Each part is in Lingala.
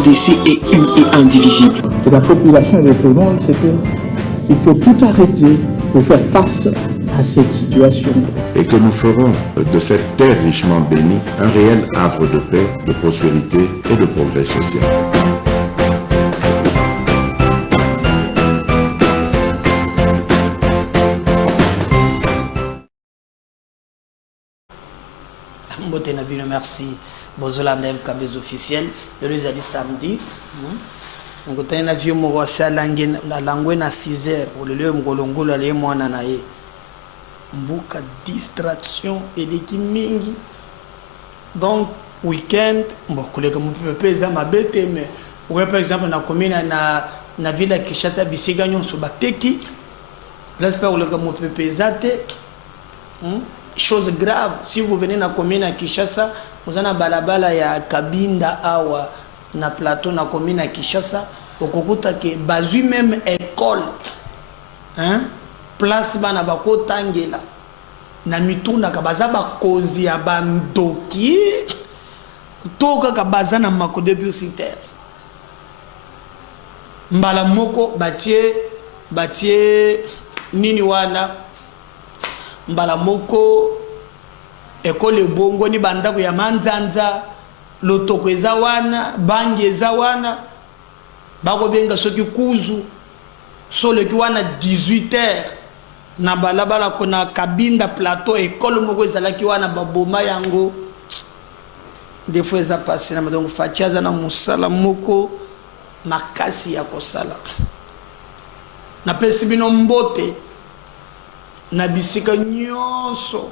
RDC est une et indivisible. De la population et de tout le monde, c'est qu'il faut tout arrêter pour faire face à cette situation. Et que nous ferons de cette terre richement bénie un réel havre de paix, de prospérité et de progrès social. Merci. Bozolanda MKB officiel. Le lundi samedi. Donc on a vu mon roi la langue na 6h ou le lieu mgolongolo le mwana na ye. Mbuka distraction et les mingi. Donc week-end, bon collègue mon peut ça ma bête mais ou par exemple na commune na ville de Kinshasa bisiga nyon so bateki. Place pas ou le mon peut zate. Chose grave, si vous venez dans la commune à Kinshasa, vous avez balabala ya Kabinda awa na plateau na commune à Kinshasa, okokuta ke bazui même école, hein, place bana bako tangela, na mituna kabaza ba konzi ya bandoki, toka kabaza na makode publicitaire. Mbala moko batie nini wana mbala moko ekole bongo ni bandako ya manzanza lotoko eza wana bangi eza wana bako benga soki kuzu solo ki wana 18h na balabala kona Kabinda plateau ekole moko ezalaki wana baboma yango des fois eza passé na donc fachaza na musala moko makasi ya kosala na pesi bino mbote na bisika nyonso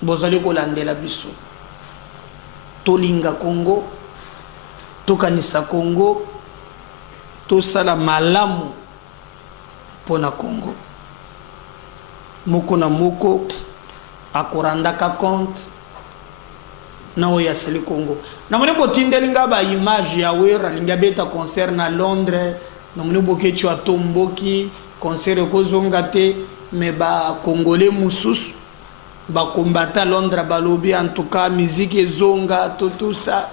bozali kolandela biso tolinga Congo tokanisa Congo tosala malamu pona Congo moko na moko akorandaka compte na oya sali Congo na mone botindelinga ba image ya wera linga beta concert na Londres na mone bokechu atomboki concert kozonga te mais ba congolais mususu ba combattre Londres balobi en tout cas musique et zonga tout ça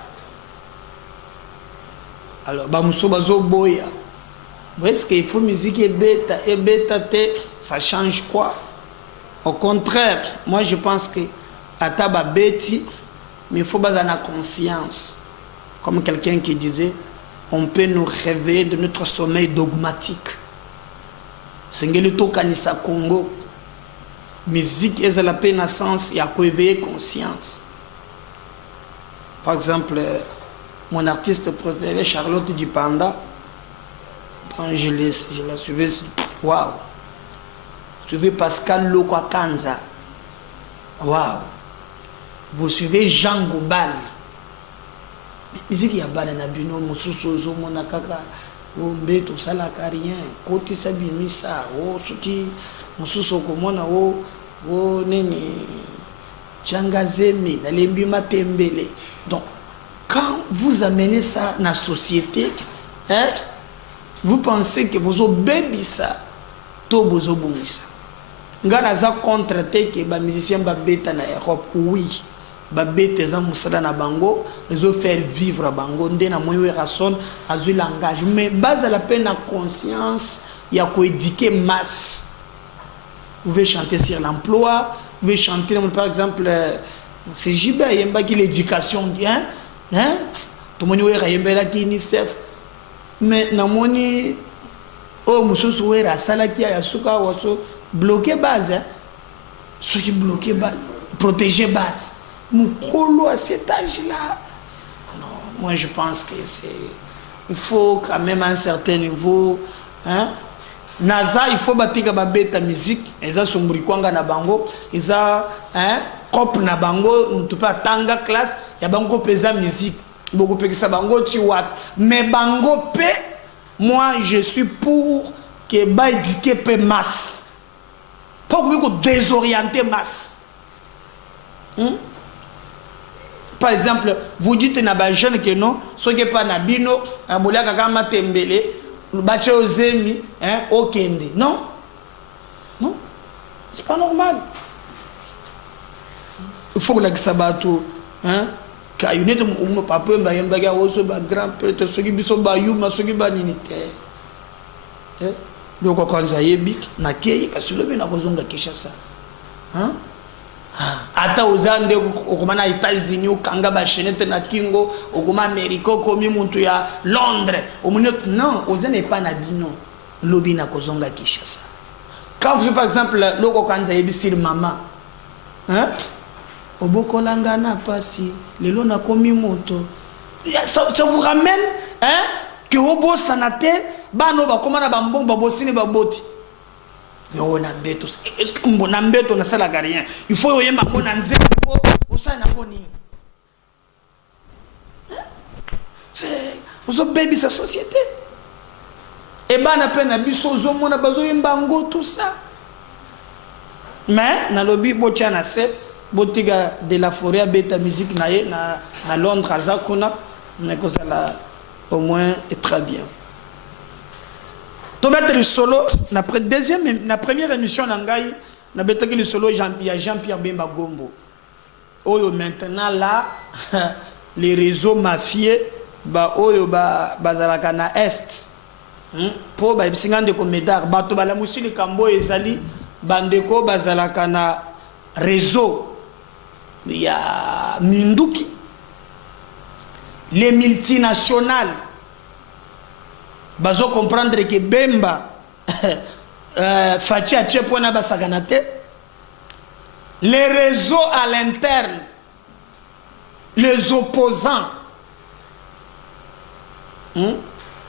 alors ba muso bazo boya est-ce qu'il faut musique et beta te ça change quoi? Au contraire, moi je pense que ataba beti mais il faut baser la conscience comme quelqu'un qui disait on peut nous réveiller de notre sommeil dogmatique. Sengeli to kanisa Congo musique est la peine sens et à éveiller conscience. Par exemple mon artiste préféré Charlotte Dipanda quand je la suivais waouh je suivais Pascal Lokwa Kanza waouh vous suivez Jean Gobal musique ya bana na bino mususu zo mona kaka o mbeto sala rien koti sabimisa o suki mususu komona o nini changazemi na lembi matembele. Donc quand vous amenez ça dans la société, hein, vous pensez que vous avez ça to bozo bungisa ngana za contre te que ba musicien ba beta na Europe oui ba beta za musala na bango ils ont faire vivre bango ndé na moyo rason azu langage mais base à la peine à conscience il y a quoi éduquer masse. Vous pouvez chanter sur l'emploi, vous pouvez chanter par exemple c'est Jibe yemba qui l'éducation bien hein tout le monde yemba la qui UNICEF mais na moni oh mususu wera salaki ya suka waso bloquer base hein ceux qui bloquer base protéger base mukolo à cet âge là non moi je pense que c'est il faut quand même à un certain niveau hein naza il faut batika ba beta musique eza somburi kwanga na bango eza hein cop na bango mtupa tanga classe ya bango pesa musique beaucoup pekisa bango tu wat mais bango pe moi je suis pour que ba éduquer pe masse pas que désorienter masse par exemple vous dites na ba jeune que non ce qui pas na bino abolaka kama tembele bache ozemi hein okende non non c'est pas normal il faut que la sabato hein kayunete mu papa mbayemba ga oso ba grand prêtre soki biso ba yuma soki ba ninite loko kwanza yebi na kei kasi lobi na kozonga Kinshasa hein ata ozande okomana États-Unis okanga ba chenette na kingo okoma Amerika komi muntu ya Londres omune non ozane pas na bino lobi na kozonga Kinshasa. Quand vous par exemple loko kwanza yebi sur maman hein obokolanga na pasi lelo na komi moto ça vous ramène hein que obo sanate bano ba komana ba mbongo ba bosine ba boti yo na mbeto est-ce que mbona mbeto na sala rien il faut oyemba mbona nzembo po osana na boni c'est ozo baby sa société et bana pe na biso zo mona bazo yemba ngo tout ça mais na lobi bo tiana se botiga de la forêt beta musique na Londres azakuna na kozala au moins est très bien. To mettre le solo na première émission nangai na betaki le solo Jean-Pierre Bemba Gombo. Oyo maintenant là les réseaux mafieux ba oyo bazalaka na est po ba bisingande ko medar bato bala musili kambo ezali bandeko bazalaka na réseau il y a Minduki, les multinationales, bazo comprendre que Bemba, Fachi a tchepona basaganate, les réseaux à l'interne, les opposants,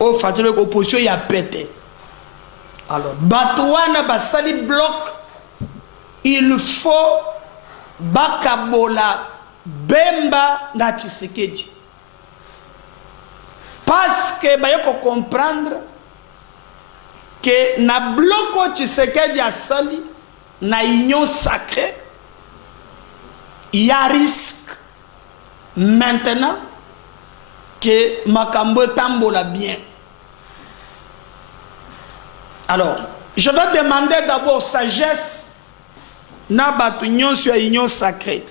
au Fachi l'opposition y a pété. Alors, Batouana basali bloc, il faut bakabola Bemba na Tshisekedi parce que bayoko comprendre que na bloko Tshisekedi asali na union sacrée il y a risque maintenant que makambo tambola bien. Alors je vais demander d'abord sagesse na batu nyonso ya union sacrée.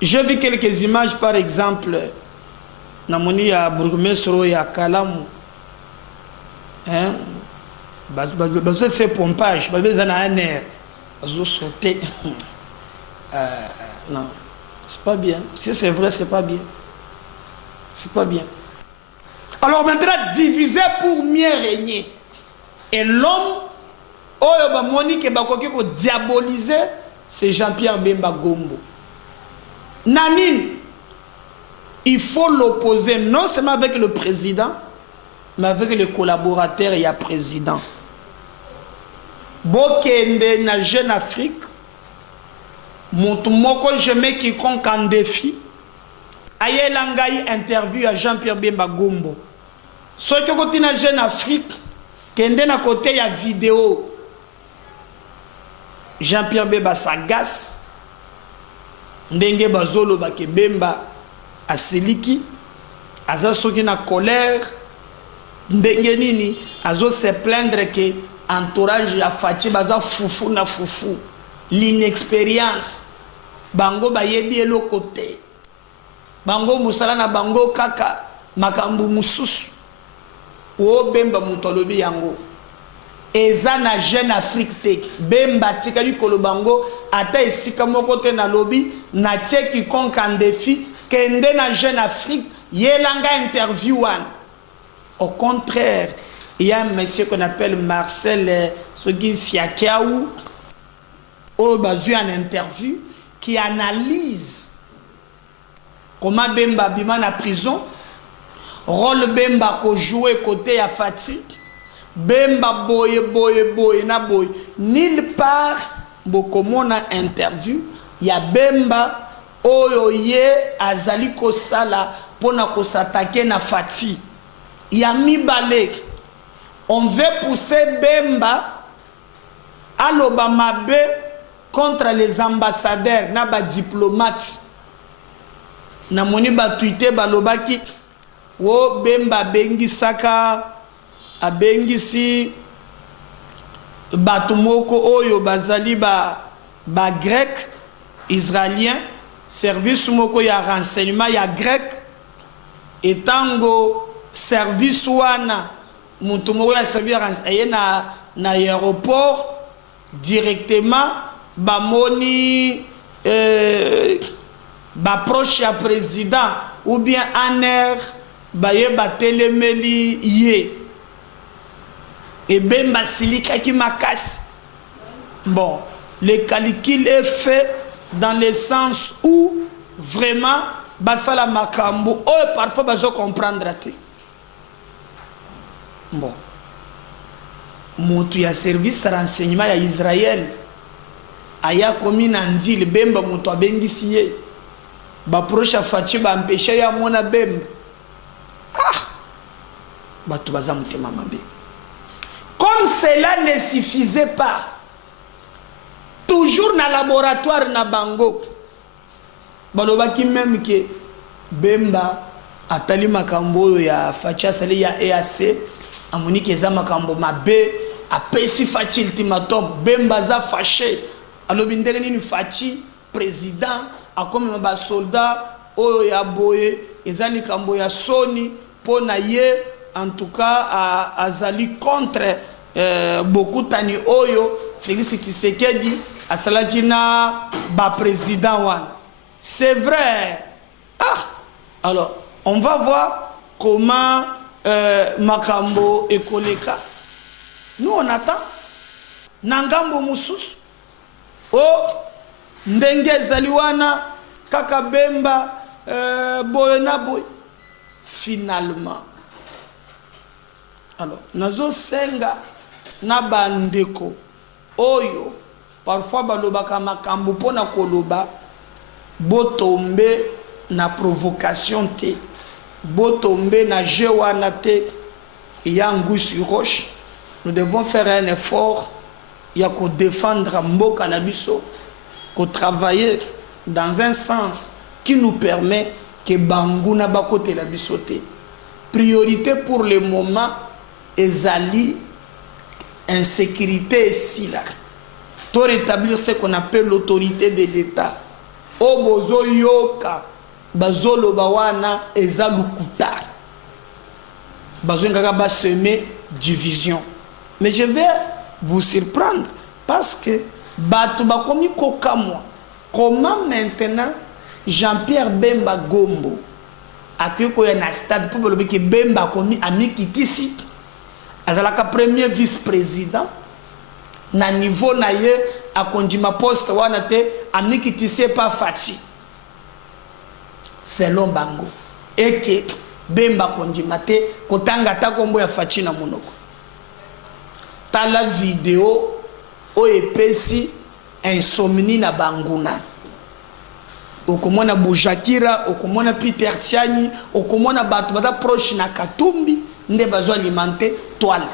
J'ai vu quelques images par exemple na moni ya bourgmestre ya Kalamu hein bazo c'est pompage bazo na un air bazo sauter non c'est pas bien si c'est vrai c'est pas bien c'est pas bien. Alors maintenant diviser pour mieux régner et l'homme oyo ba moni ke bakoki ko diaboliser c'est Jean-Pierre Bemba Gombo. Nanine, il faut l'opposer non seulement avec le président, mais avec les collaborateurs et le président. Bokende na Jeune Afrique, montu moko jamais quiconque en défi. Ayelangai interview à Jean-Pierre Bemba Gombo. Ce que côté na Jeune Afrique, kende na côté ya vidéo. Jean-Pierre Bemba Sagas ndenge bazolo bake Bemba aseliki aza soki na colère ndenge nini azo se plaindre que entourage ya Fachi baza fufu na fufu l'inexpérience bango bayebi eloko te bango musala na bango kaka makambu mususu o Bemba mutolobi yango eza na Jeune Afrique te Bemba tikali kolobango ata esika moko te na lobi na tie quiconque en défi kende na Jeune Afrique yelanga interview one. Au contraire il y a un monsieur qu'on appelle Marcel Sogi Siakiaou au bazu en interview qui analyse comment Bemba bima na prison rôle Bemba ko jouer côté à Fatigue Bemba boye na boye nulle part bokomona interview ya Bemba oyo ye azali kosala pona kosatake na Fati ya mibale. On veut pousser Bemba à l'Obamabe contre les ambassadeurs na ba diplomates na moni ba tweeter ba lobaki wo Bemba bengi saka abengisi batumoko oyo bazali ba grec israélien service moko ya renseignement ya grec etango service wana mutu moko ya service aye na aéroport directement bamoni baproche ya président ou bien en air baye batelemeli ye et Bemba silika ki makasi. Bon, le calcul est fait dans le sens où vraiment basala makambo oh parfois bazo comprendre te. Bon, mutu ya service renseignement ya Israël aya komi na ndili Bemba mutu abengisi ye baproche afachi bampesha ya mona Bemba batu baza mutema mabe. Comme cela ne suffisait pas, toujours dans le laboratoire na bango balobaki même que Bemba atali makambo ya facha sali ya EAC amoni ke za makambo mabe apesi fachi ultimatum Bemba za fâché alobi ndenge nini fachi président akomi ba soldat oyo ya boye ezali kambo ya soni pona ye en tout cas azali contre beaucoup tani oyo Félix Tshisekedi asalaki na ba président wan. C'est vrai. Alors on va voir comment makambo ekoleka. Nous on attend nangambo mususu ndenge ezali wana kaka Bemba boye na boye finalement. Alors nazo senga na bandeko oyo parfois balobaka makambo pona koloba botombe na provocation te botombe na jeu wana te ya ngusi roche. Nous devons faire un effort ya ko défendre mboka na biso, ko travailler dans un sens qui nous permet que banguna bakote la biso te. Priorité pour le moment ezali insécurité ici là. Pour rétablir ce qu'on appelle l'autorité de l'État. Obozo yoka bazolo bawana ezalukuta. Bazongaka ba semer division. Mais je vais vous surprendre parce que batu bakomi kokamwa. Comment maintenant Jean-Pierre Bemba Gombo akiko ya na stade pour le que Bemba komi amikitisi azalaka premier vice-président na niveau na ye akondima poste wana te amikitisi pas faci selon bango et que Bemba kondima te kotanga ta kombo ya faci na monoko tala vidéo o epesi insomnie na banguna okomona Bujakira okomona Peter Tiani okomona batu bata proche na Katumbi nde bazo alimenter toile.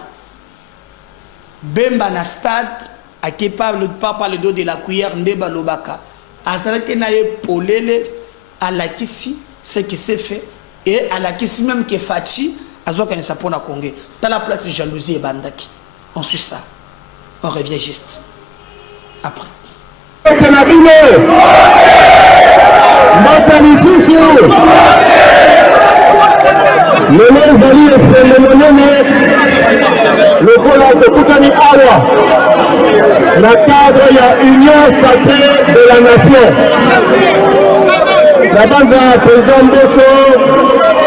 Bemba na stade a capable pas par le dos de la cuillère nde balobaka atrake na ye polele alakisi ce qui s'est fait et alakisi même que Fachi azo kanisa pona Congé dans la place de jalousie et bandaki. On suit ça, on revient juste après. Le volant de Koutani Awa, le cadre, il y a Union sacrée de la nation. La base président Bosso,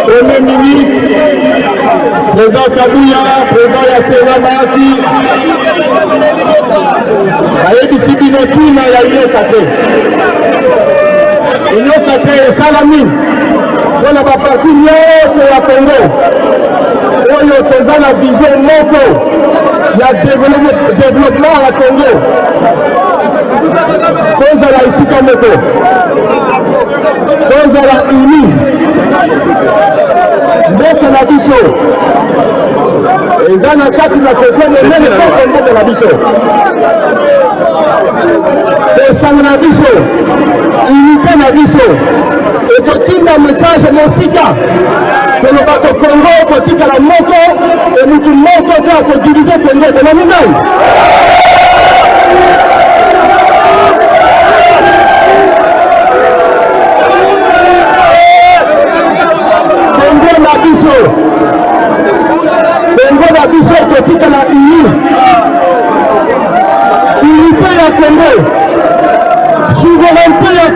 premier ministre, président Kabouya, président Yassera Bahati, Ayebi Binotina, il y a Union sacrée. Union sacrée et Salamine. On a pas parti sur la Congo. On a la vision Moko. Il y a développement à la Congo. Cause à la Isika Moko. Cause à la Uni. Moko na biso. Et ça n'a pas de la Congo, mais même pas Congo de la biso. Et ça na biso. Unité na biso. Et pour qu'il y ait un message Mosika. Que le bateau Congo, pour qu'il y ait la Moko, et nous tout le monde pour diviser Congo de la Minam.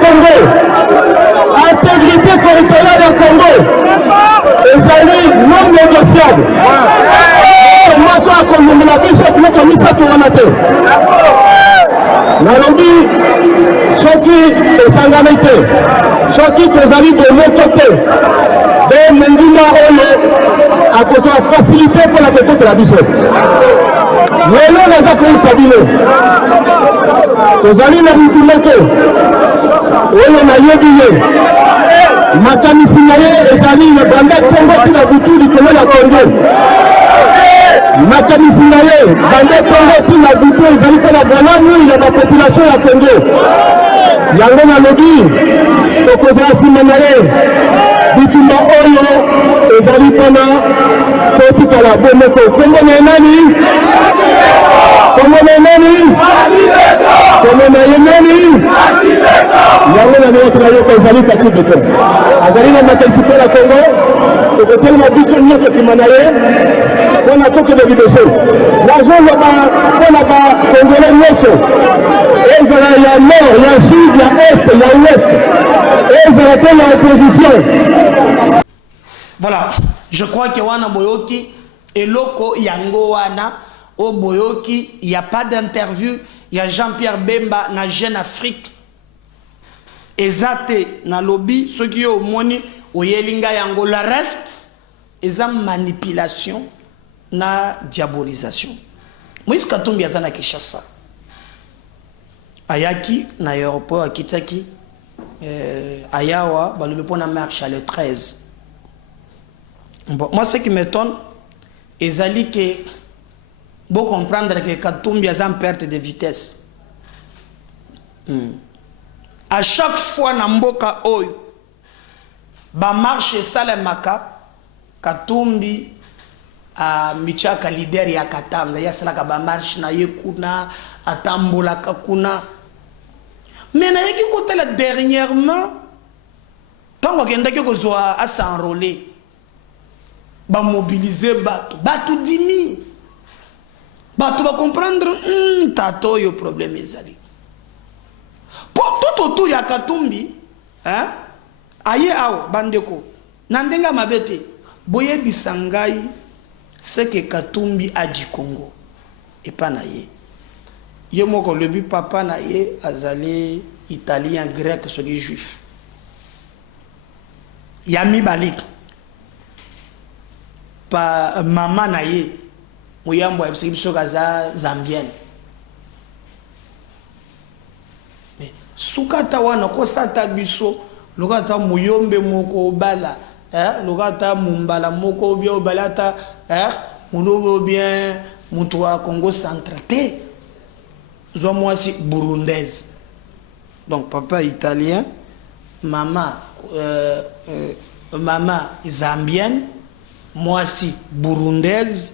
Congo, intégrité territoriale du Congo, ezali non négociable. Moto akomemela biso biloko misato wana te. Nalobi soki esangami te, soki tozali bomoko te, nde monguna oyo akozwa facilité mpona kokotela biso. Lelo naza koyebisa bino tozali na mutu moko oyo nayebi ye makanisi na ye ezali na banda Kongo tina butu likolo ya Kongo. Makanisi na ye banda Kongo tina butu ezali mpe na bolamu ya bapopulation ya Kongo. Yango nalobi tokozala nsima na ye bitumba oyo ezali mpona kotikala bomoko. Kongo na nani? Kongo na nani? Kongo na ye nani? Yango na miyoto na yoka ezali kati bete azali na makanisi mpe na Kongo tokotelema biso nyonso nsima na ye mpona tokende liboso. Nazoloba mpona bakongole nyonso ezala ya nord, ya sud, ya est, ya ouest, ezala mpe na opposition. Voilà, je crois que wana boyoki eloko yango wana o boyoki, il n'y a pas d'interview, il y a Jean-Pierre Bemba na Jeune Afrique. Ezate na lobby, ceux qui ont moni au yelinga yango, le reste, eza manipulation na diabolisation. Moïse Katumbi azana Kinshasa. Ayaki na aéroport akitaki ayawa balobi pona marche le 13. Bon, moi ce qui m'étonne ezali que bon comprendre que Katumbi a en perte de vitesse. À chaque fois na mboka oyo ba marche salemaka Katumbi a michaka leader ya Katanga ya salaka ba marche na ye kuna atambola kuna. Mais na yeki kotela dernièrement tango kendaki kozwa a s'enrôler ba mobiliser bato 10 000 bato ba comprendre tato yo problème ezali pour tout autour ya Katumbi hein aye awo bandeko na ndenga mabete boye bisangai c'est que Katumbi a du Congo et pas na ye ye moko le but papa na ye azali italien grec soki juif yami balik pa mama na ye muyambo ya biso kaza zambienne mais sukata wana ko sata biso lokata muyombe moko bala lokata mumbala moko bien balata munogo bien mutoa Congo central te zo moi si burundaise donc papa italien maman maman zambienne moi si burundaise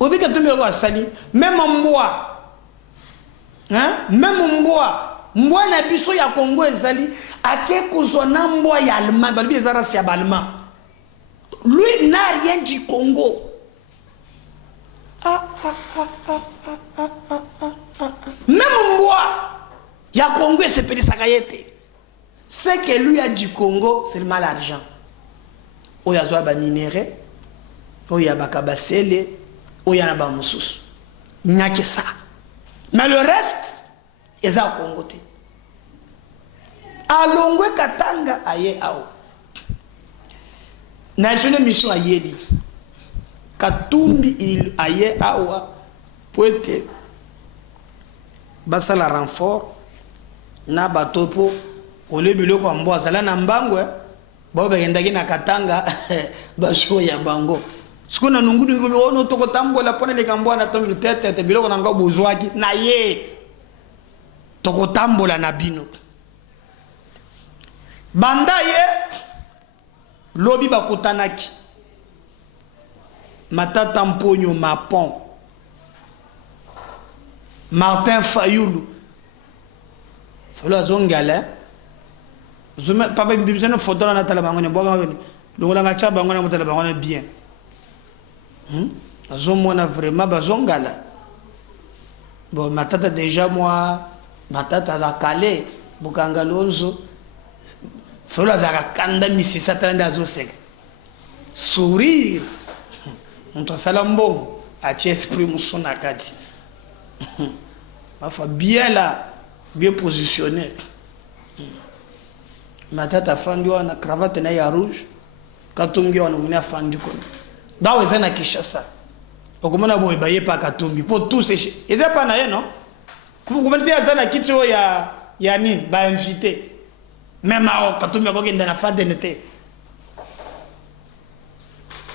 obi Katumbi ko sali même mboa hein même mboa na biso ya Congo ezali ake kozona mboa ya allemand balibi ezara si ya allemand lui n'a rien du Congo même mboa ya Congo c'est petit sakayete c'est que lui a du Congo seulement l'argent oya zo ba minéraux oya bakabasele oya na ba mususu nyaki ça mais le reste eza Congo te alongwe Katanga aye awo na une mission ayeli Katumbi il aye awa poete basala renfort na batopo ole biloko mbo azala na mbangwe bo bekendaki na Katanga basho ya bango sikona nungudu ngo ono toko tambola pona le kambo na tombi tete biloko na nga bozwaki na ye toko tambola na bino banda ye lobi bakutanaki Matata Mponyo Mapon Martin Fayoulou Falo azongala Zuma papa mbibisana photo na tala bangone boga longola ngacha bangona mutala bangone bien azomona vraiment bazongala bon matata déjà moi matata la calé bokanga lonzo folo azaka kanda misisa tanda azoseka sourire moto asala mbongo atie esprit musona kati mafa bien là bien positionné matata afandi wana cravate na ya rouge katumbi wana mune afandi kono dawe eza na Kinshasa okomona boye baye pa katumbi po tous eza pa na ye non kumana te aza na kiti oyo ya nini bainvité même ao katumbi akokenda na fadene te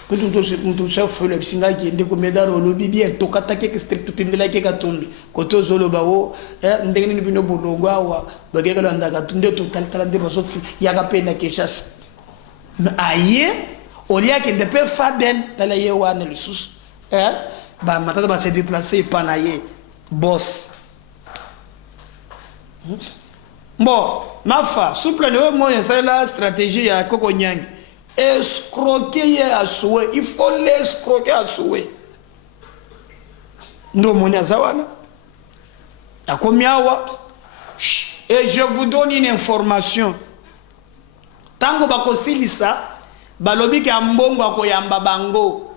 kutu mtu fule bisinga kende komeda olobi bien tokatake ke strict tumbela ke katumbi koto zolo bawo ndenge ni bino bolongo awa bageka landa katumbi total talande basofi yaka pena Kinshasa aye olia ke de pe faden tala ye wana lusus ba matata ba se déplacer panaye boss bon mafa souple ne moyen ça la stratégie ya Koko Nyangi escroquer à souhait, il faut l'escroquer à souhait. Nous moni azawana. A komiawa. Et je vous donne une information. Tango bakosilisa balobi ke ambongo akoyamba bango.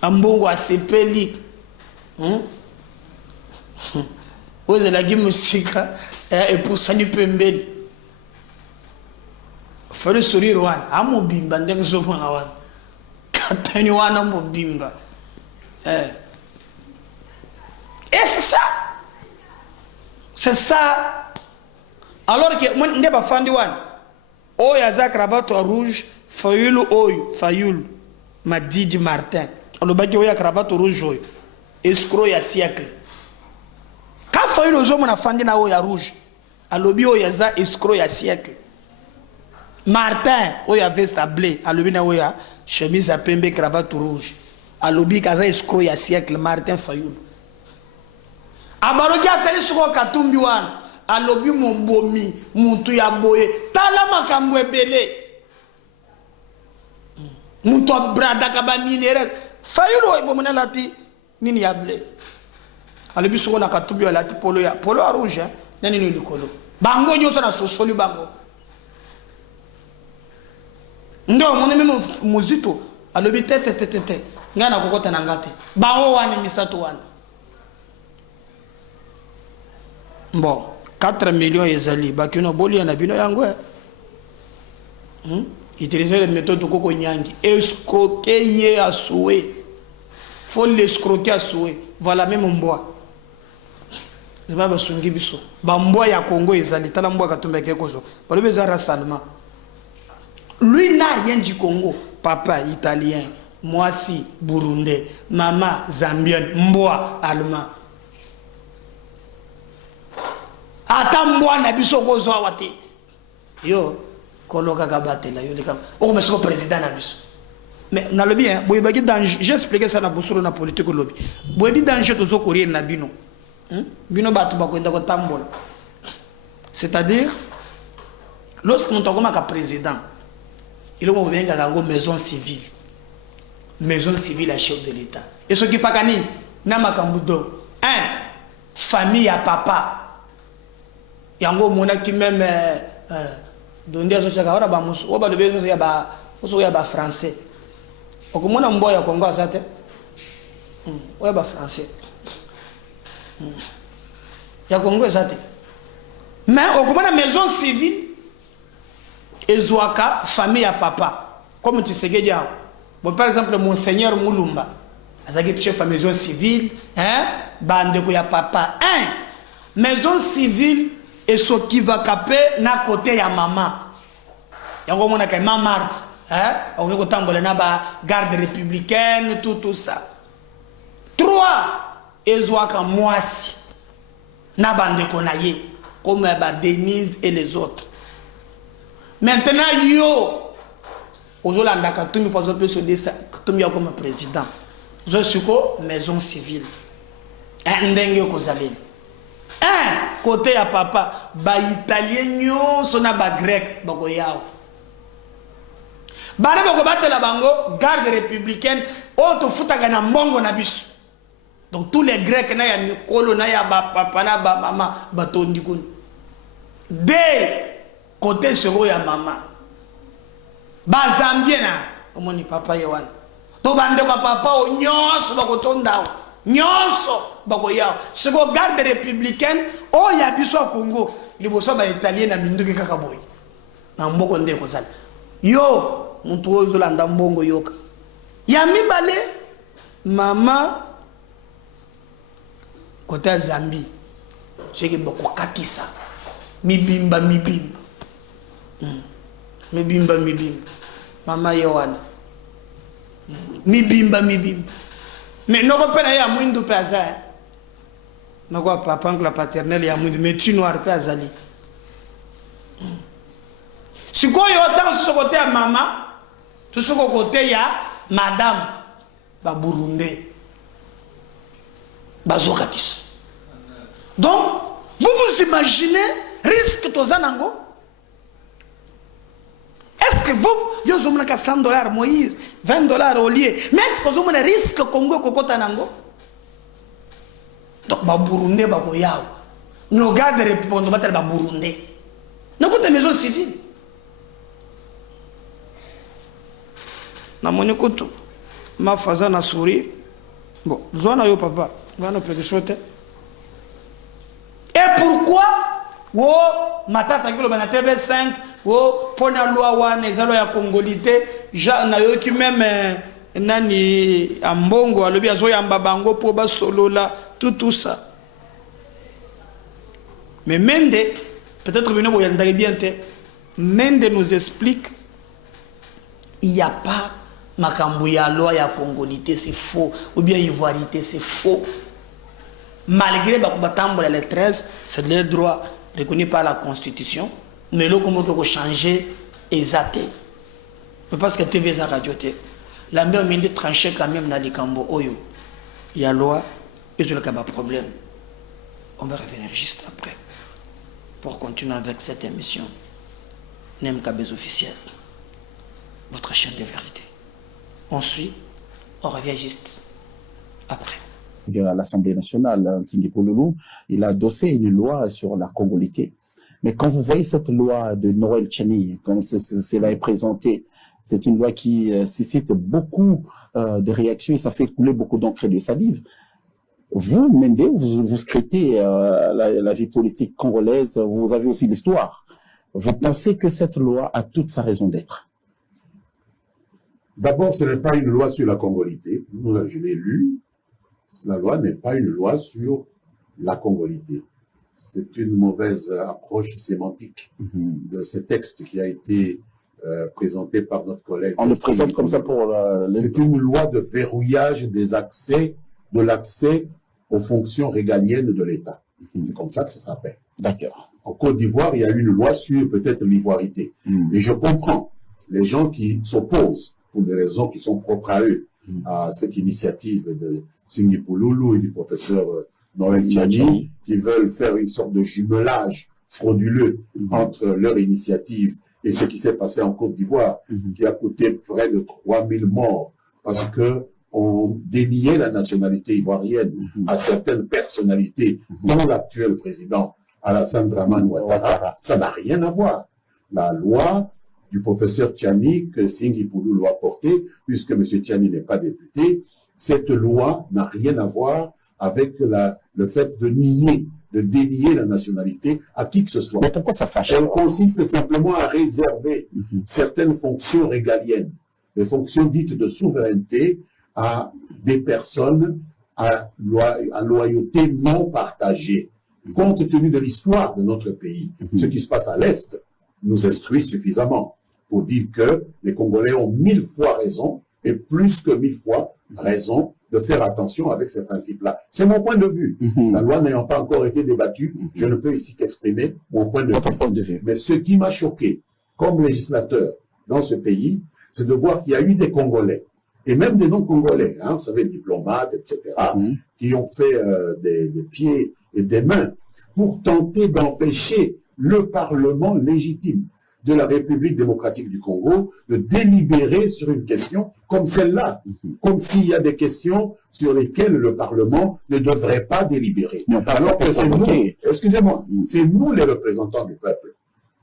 Ambongo asepeli. Oze la gimusika et pour sani pembeni. Fallait sourire wan amo bimba ndenge sofona wan katani wana mo bimba et c'est ça alors que mon ndeba fandi wan o ya za cravate rouge Fayulu Madidi Martin alobaki o ya cravate rouge oyo escroc ya siècle ka Fayulu zo mona fandi na o ya rouge alobi o ya za escroc ya siècle Martin, oya veste à blé, alobina oya chemise à pembe cravate rouge. Alobi kaza escroc ya siècle Martin Fayulu. Abaloki atali soko katumbi wana, alobi mobomi, mutu ya boye, tala makambo ebele. Mutu brada kaba minere. Fayulu ebomona lati nini ya blé. Alobi soko na katumbi ya lati polo ya rouge, nani ni likolo. Bango nyoso na sosoli bango. Ndo mone meme muzito alobi tete ngana kokota na ngate bawo wana misato wana bon 4 millions ezali bakino boli na bino yango utiliser les méthodes Koko Nyangi escroquer ye à souhait faut l'escroquer à souhait voilà même mboa zaba basungi biso ba mboa ya Congo ezali tala mboa katumba kekozo balobi za rasalement. Lui n'a rien du Congo. Papa italien, moi si burundais, maman zambienne, mboa allemand. Ata mboa na biso kozo awate. Yo koloka kabate la yo le kam. O mesoko président na biso. Mais na lobi hein, boy bagi danger, j'ai expliqué ça na bosoro na politique lobby. Boy bi danger tozo courir na bino. Bino batu bakwenda ko tambola. C'est-à-dire lorsqu'on t'a comme président il y a une maison civile. Maison civile à chef de l'État. Et ce qui n'est pas gagné, Namakambudo. Famille à papa. Il y a un mona qui même donné à ce qu'il y a français. Au Congo, on a un Congo à ça. Il y a français. Il y a un Congo à ça. Mais au Congo, la maison civile. Ezouaka, famille à papa. Comme tu sais, bon, par exemple, Monseigneur Moulumba, il chef de maison civile, bande ya papa. Maison civile, et ce qui va caper na côté ya maman. Yango mona kay maman, on est content de la garde républicaine, tout ça. 3, Ezouaka Moasi, na bande konaye, comme Denise et les autres. Maintenant, yo, Ozolanda Katumbi, par exemple, se dit Katumbi comme président. Je suis maison civile. Ndenge kozaleli. Côté à papa, ba italien yo, sona ba grec, ba goyao. Bale bako batela bango, garde républicaine, oto futaka na mbongo na biso. Donc tous les Grecs, na ya Nikolo, na ya papa, na ba maman, batondi kun. Dès côté sero ya maman. Ba Zambien na, omoni papa yewan. To bande ko papa o nyonso bakotonda. Nyonso bakoya. Ce ko garde républicaine, o ya biso Congo, liboso ba italien na minduki kaka boy. Na mboko nde ko sala. Yo, muntu ozolanda mbongo yoka. Ya mibale mama côté Zambie. C'est que beaucoup katisa. Mibimba. Mibimba. Mama Yohan. Mibimba. Mais non, on peut aller à Mouindou Paza. Non, papa, la paternelle, il y a Mouindou, mais tu noir Pazali. Si quoi, il y a autant sur ce côté à maman, tout ce côté, il y a madame, ba Burundi, Bazokakis. Donc, vous imaginez risque Tozanango? Est-ce que vous, vous avez $100 Moïse, $20 au lieu, mais est-ce que vous avez un risque Congo Kokotanango? Donc, ba Burundi, ba Koyao. Nos gardes répondent à ba Burundi. Nous avons des maisons civiles. Na mon écoute, ma faisant un sourire. Bon, zona yo papa, on va peut choter. Et pourquoi oh matata kilo bana TV5 oh pona loi wana ezalo ya congolité na yo ki même nani ambongo alobi azo yamba bango po ba solola tout ça. Mais Mende peut-être bino boyandaki bien te. Mende nous explique il n'y a pas makambo ya loi ya congolité, c'est faux, ou bien ivoirité, c'est faux. Malgré les 13, c'est leur droit reconnu par la Constitution, mais là, comment on changer exacté. Parce que TV a radio, la mère m'a dit trancher quand même dans les cambo oyo. Il y a loi, et il y a un problème. On va revenir juste après pour continuer avec cette émission. Nem Kabez officiel, votre chaîne de vérité. On suit, on revient juste après. À l'Assemblée nationale, Tingui Pouloulou, il a adossé une loi sur la congolité. Mais quand vous voyez cette loi de Noël Tchani, comme cela est présenté, c'est une loi qui suscite beaucoup de réactions et ça fait couler beaucoup d'encre et de salive. Vous, Mende, vous scrutez la vie politique congolaise, vous avez aussi l'histoire. Vous pensez que cette loi a toute sa raison d'être? D'abord, ce n'est pas une loi sur la congolité. Je l'ai lu. La loi n'est pas une loi sur la congolité. C'est une mauvaise approche sémantique de ce texte qui a été présenté par notre collègue. On le présente comme ça pour... C'est une loi de verrouillage des accès, de l'accès aux fonctions régaliennes de l'État. C'est comme ça que ça s'appelle. D'accord. En Côte d'Ivoire, il y a une loi sur peut-être l'ivoirité. Et je comprends les gens qui s'opposent pour des raisons qui sont propres à eux, à cette initiative de Tingui Pouloulou et du professeur Noël Tchani, qui veulent faire une sorte de jumelage frauduleux entre leur initiative et ce qui s'est passé en Côte d'Ivoire, qui a coûté près de 3000 morts, parce que on déniait la nationalité ivoirienne à certaines personnalités, dont l'actuel président Alassane Dramane Ouattara. Ça n'a rien à voir. La loi du professeur Tchani que Tingui Pouloulou a porté, puisque M. Tchani n'est pas député, cette loi n'a rien à voir avec le fait de dénier la nationalité à qui que ce soit. Mais pourquoi ça fâche? Elle consiste simplement à réserver certaines fonctions régaliennes, des fonctions dites de souveraineté, à des personnes à loyauté non partagée. Compte tenu de l'histoire de notre pays, ce qui se passe à l'Est nous instruit suffisamment pour dire que les Congolais ont 1000 fois raison, et plus que 1000 fois raison de faire attention avec ces principes-là. C'est mon point de vue. La loi n'ayant pas encore été débattue, je ne peux ici qu'exprimer mon point de vue. Mais ce qui m'a choqué, comme législateur dans ce pays, c'est de voir qu'il y a eu des Congolais, et même des non-Congolais, hein, vous savez, diplomates, etc., qui ont fait des pieds et des mains pour tenter d'empêcher le Parlement légitime de la République démocratique du Congo de délibérer sur une question comme celle-là, comme s'il y a des questions sur lesquelles le Parlement ne devrait pas délibérer. Alors que c'est nous, excusez-moi, c'est nous les représentants du peuple.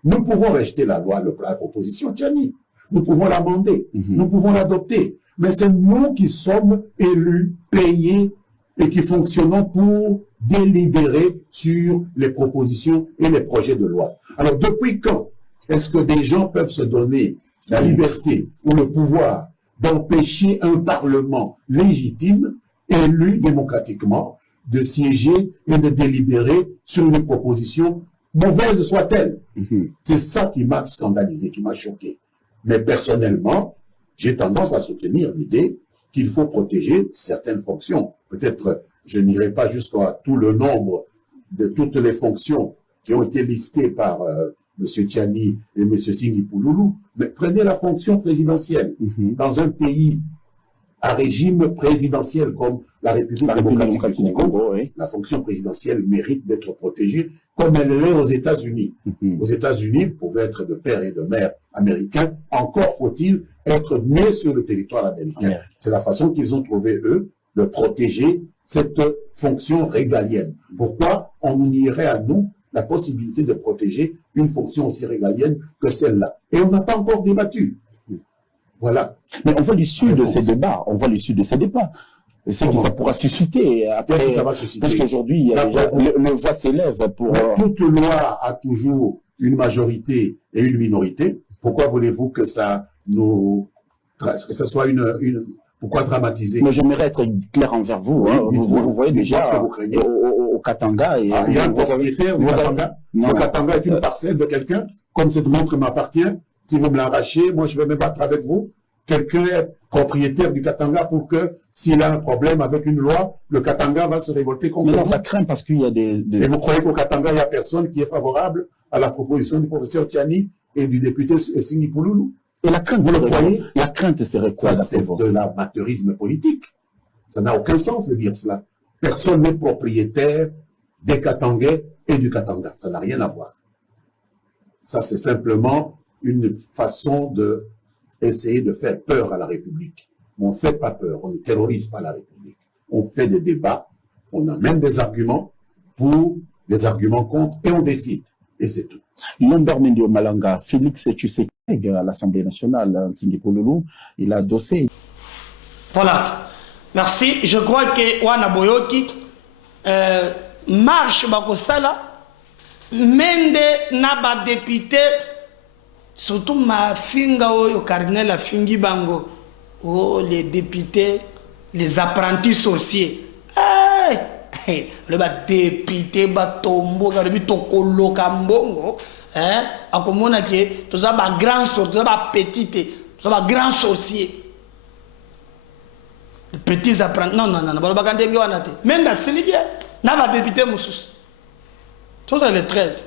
Nous pouvons rejeter la loi, la proposition Tchani. Nous pouvons l'amender, nous pouvons l'adopter. Mais c'est nous qui sommes élus, payés et qui fonctionnons pour délibérer sur les propositions et les projets de loi. Alors, depuis quand est-ce que des gens peuvent se donner la liberté ou le pouvoir d'empêcher un Parlement légitime, élu démocratiquement, de siéger et de délibérer sur une proposition, mauvaise soit-elle? C'est ça qui m'a scandalisé, qui m'a choqué. Mais personnellement, j'ai tendance à soutenir l'idée qu'il faut protéger certaines fonctions. Peut-être, je n'irai pas jusqu'à tout le nombre de toutes les fonctions qui ont été listées par M. Tchani et M. Singhi Pouloulou, mais prenez la fonction présidentielle. Dans un pays à régime présidentiel comme la République démocratique du Congo, la fonction présidentielle mérite d'être protégée comme elle l'est aux États-Unis. Aux États-Unis, vous pouvez être de père et de mère américains, encore faut-il être né sur le territoire américain. C'est la façon qu'ils ont trouvé, eux, de protéger cette fonction régalienne. Pourquoi on nierait à nous la possibilité de protéger une fonction aussi régalienne que celle-là? Et on n'a pas encore débattu. Voilà. Mais on voit l'issue de ces débats. On voit l'issue de ces débats. C'est que ça pourra susciter. Après, qu'est-ce que ça va susciter? Parce qu'aujourd'hui, il y a déjà, le voix s'élève pour... Toute loi a toujours une majorité et une minorité. Pourquoi voulez-vous que ça nous... que ça soit une... Pourquoi dramatiser? Mais j'aimerais être clair envers vous. Oui, hein. Vous voyez déjà au Katanga... il y a un propriétaire du Katanga. Le Katanga est une parcelle de quelqu'un. Comme cette montre m'appartient, si vous me l'arrachez, moi je vais me battre avec vous. Quelqu'un est propriétaire du Katanga pour que, s'il a un problème avec une loi, le Katanga va se révolter contre vous. Mais non, ça craint parce qu'il y a des... Et vous croyez qu'au Katanga, il n'y a personne qui est favorable à la proposition du professeur Tchani et du député Singhi Pouloulou? Et la crainte, vous le croyez? La crainte serait quoi? Ça, c'est de l'amateurisme politique. Ça n'a aucun sens de dire cela. Personne n'est propriétaire des Katangais et du Katanga. Ça n'a rien à voir. Ça, c'est simplement une façon de essayer de faire peur à la République. Mais on ne fait pas peur, on ne terrorise pas la République. On fait des débats, on a même des arguments pour, des arguments contre, et on décide. Et c'est tout. Lombard Mendio Malanga, Félix Tshisekedi à l'Assemblée nationale, Singhi Pouloulou, il a adossé. Voilà. Merci. Je crois que Wana Boyoki marche Bakosala, mende naba député, surtout ma finga au cardinal la fingi bango, oh les députés, les apprentis sorciers. Le député batombo le tokolo kambongo akomona ke toza ba grand sorcier, toza ba petite, toza ba grand sorcier. Les petits apprentis non ba ndenge wana te. Menda siliki na ba député mususu. Toza le 13.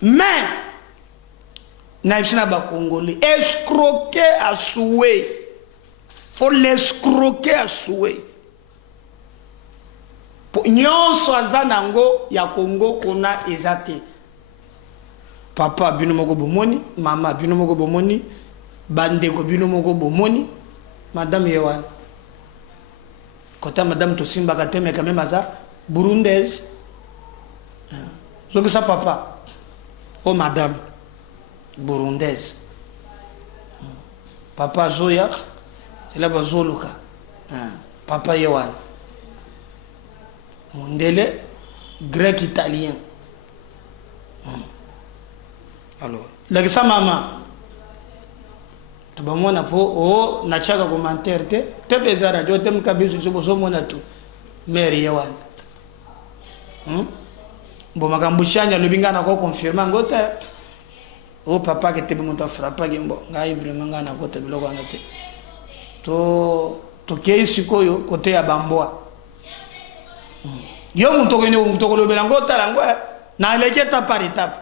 Mais naïsina ba congolais escroquer à souhait. Faut l'escroquer à souhait. Nyonso azanango ya Congo kona ezate. Papa bino moko bomoni, mama bino moko bomoni, bandeko bino moko bomoni, madame Yewan. Kota madame Tosimba Kateme quand même aza burundaise. Donc ça papa. Oh madame burundaise. Papa Zoya, c'est là bazoluka. Papa Yewan. Mondele, grec italien. Alors, là ça maman. Tu vas moi na po oh na chaka commentaire te pesa radio te mkabizu so boso mona tu mère Yewan. Bon makambushanya lobinga na ko confirmer ngote. Oh papa que te monta frappa gimbo ngai vraiment ngana ko te biloko ngate. To kei sikoyo côté ya Bamboa. Yo mutoko lo belango talango na leketa par étape.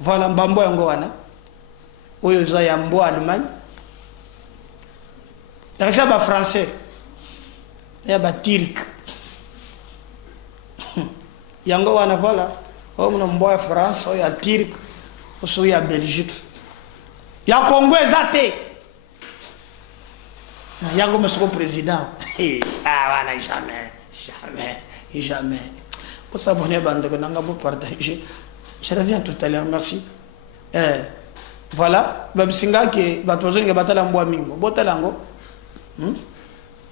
Voilà mbambo yango wana. Oyo za ya mbo Allemagne. Dakisha ba français. Ya ba turc. Yango wana voilà. On a France, il y a Turc, il y a Belgique. Il y a Congo exacté. Il y a comme son président. Ah, voilà, jamais. Pour s'abonner, pour partager. Je reviens tout à l'heure, merci. Voilà, Babsinga qui va toujours que battre l'amboa mingo. Botalango.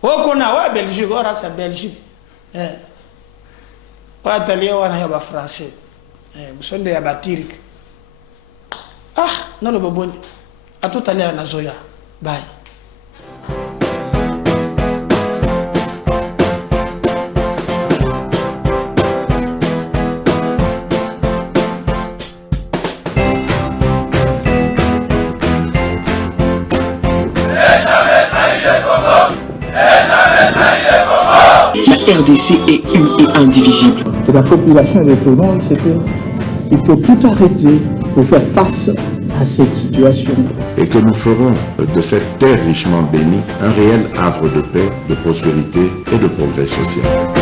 Oh, qu'on a, ouais, Belgique, c'est Belgique. Pas italien, on a un français. Vous sommes des abatirques. Ah, non, le bon. À tout à l'heure, Nazoya. Bye. La RDC est indivisible. Et la population répondante, c'était il faut tout arrêter pour faire face à cette situation. Et que nous ferons de cette terre richement bénie un réel havre de paix, de prospérité et de progrès social.